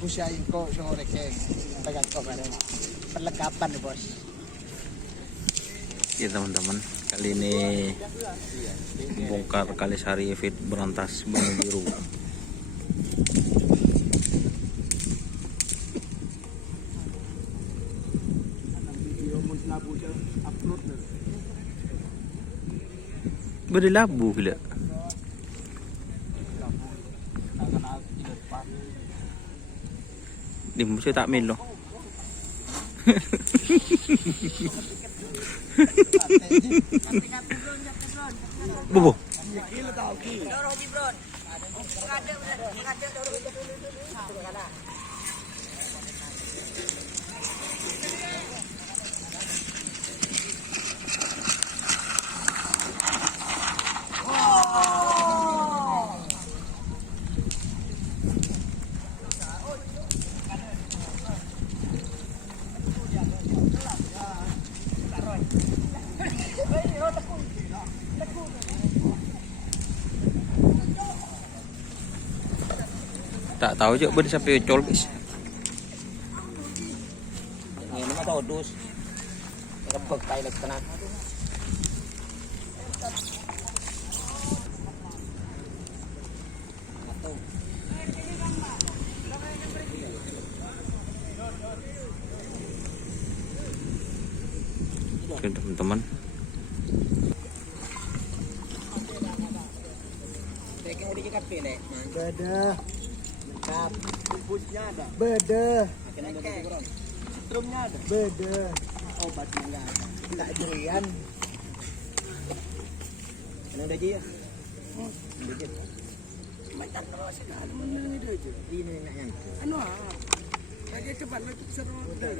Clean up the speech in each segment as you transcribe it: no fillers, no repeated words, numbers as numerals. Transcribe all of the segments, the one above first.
Usahain kok sore keng. Tegat kok bareng. Perlengkapan nih bos. Ya teman-teman, kali ini bongkar Kalisari Fit Berantas Banyu Biru. Berlabuh gila. Di musuh tak min loh. Bobo. Tak tahu juga ben sampai col guys. Ini mah todus. Rebek kayak tenan. Oke teman-teman. Beda. Bubusnya ada. Beda. Strumnya ada. Beda. Obatnya enggak ada. Enggak jerian. Ini udah aja ya. Dikit. Macam terus sekali menang itu aja. Ini enggak yang. Anu lagi cepat lagi seru deh.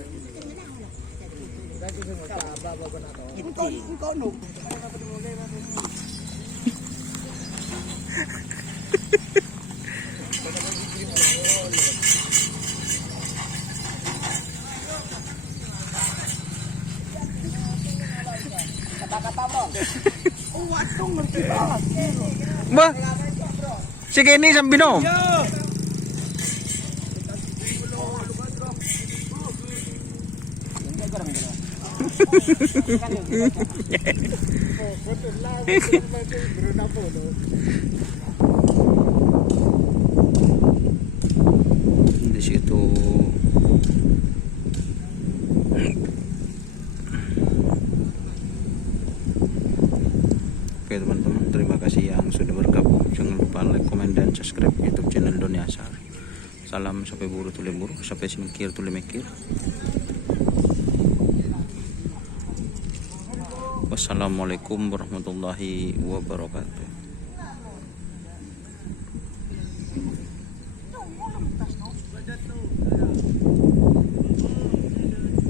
Lagi semua coba bawa atau. Engkau nuk. Kata-kata bro. Waduh ngerti banget. Bah. Segini sambino. Di situ oke teman-teman, terima kasih yang sudah bergabung. Jangan lupa like, komen, dan subscribe YouTube channel Doni Asar. Salam sampai buru tuli buru, sampai semikir tuli mikir. Wassalamualaikum warahmatullahi wabarakatuh.